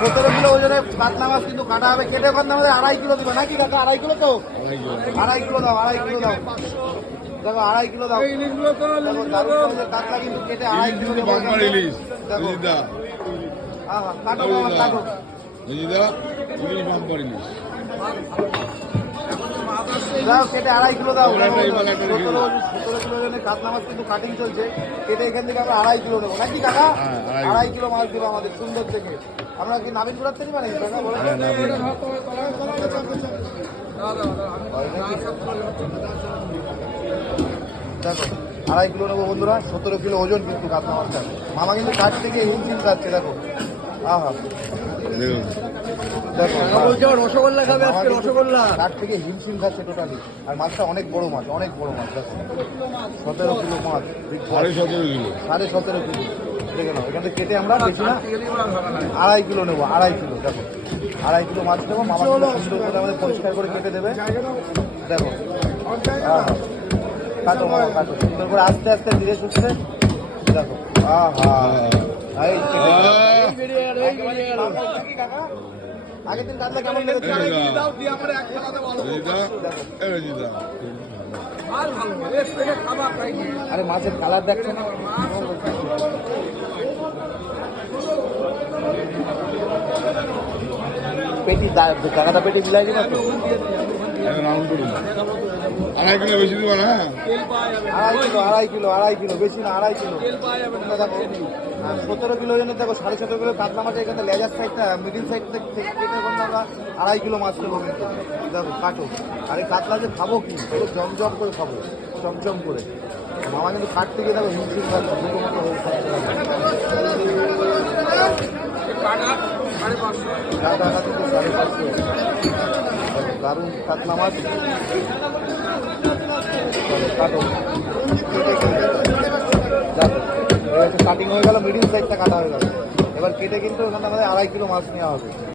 17 kilo ওজনের কাতলা মাছ কিন্তু কাটা হবে, কেটে ওখান আমাদের 2.5 কিলো দিবে নাকি কাকা? 2.5 কিলো তো 2.5 কিলো দাও, 2.5 কিলো দাও, দেখো 2.5 কিলো দাও। দেখো দারুণ সাইজের কাতলা কিন্তু কেটে 2.5 কিলো দেবো। দেখো হ্যাঁ হ্যাঁ, কাটো বাবা কাটো। দাও কেটে 2.5 কিলো দাও। 17 কিলো ওজনের কাতলা মাছ কিন্তু কাটিং চলছে, কেটে এখান থেকে আমরা 2.5 কিলো দেবো নাকি কাকা? 2.5 কিলো মাছ দেবো আমাদের সুন্দর থেকে। আমরা কি নাবিন গুড়ার থেকে বানাই কাকা? বলো দেখো 2.5 কিলো নেবো বন্ধুরা, 17 কিলো ওজন কিন্তু কাতলা মাছটা। মামা কিন্তু কাঠ থেকে হিমশিম খাচ্ছে, দেখো আহা দেখো রসগোল্লা খাবে আজকে, রসগোল্লা কাঠ থেকে হিমশিম খাচ্ছে টোটালি। আর মাছটা অনেক বড় মাছ, অনেক বড় মাছ। দেখো 17 কিলো মাছ, 17.5 কিলো। দেখে নাও এখান থেকে কেটে আমরা বেশি না 2.5 কিলো নেবো, 2.5 কিলো। দেখো 2.5 কিলো মাছ নেবো, মামা সুন্দর করে আমাদের পরিষ্কার করে কেটে দেবে। দেখো কাটো মামা কাটো সুন্দর করে, আস্তে আস্তে ধীরে সুস্থে। দেখো আহা আগের দিন কাতলা কেমন লেগেছে? আরে মাছের কালার দেখছো না? পেটি টাকাটা পেটি মিলাই দিবা তো? 2.5 কিলো বেশি দিব না? 2.5 কিলো বেশি না, 2.5 কিলো। দেখো 17 কিলো ওজনের, দেখো 17.5 কিলো কাতলা মাছ। এখানে লেজার সাইডটা মিডিল সাইড থেকে কেটে করলে আমরা 2.5 কিলো মাছ নেবো কিন্তু। দেখো কাটো। আর এই কাতলা যে খাবো কি জমজম করে খাবো, চমচম করে। মামা কিন্তু কাট থেকে দেখো হিমশিম খাচ্ছে, দুটো মতো হয়ে খাচ্ছে। টাকা কিন্তু 550। দারুণ কাতলা মাছ। কাটো কাটিং হয়ে গেল, মিডিল সাইডটা কাটা হয়ে গেল। এবার কেটে কিন্তু ওখানে আমাদের 2.5 কিলো মাছ নেওয়া হবে।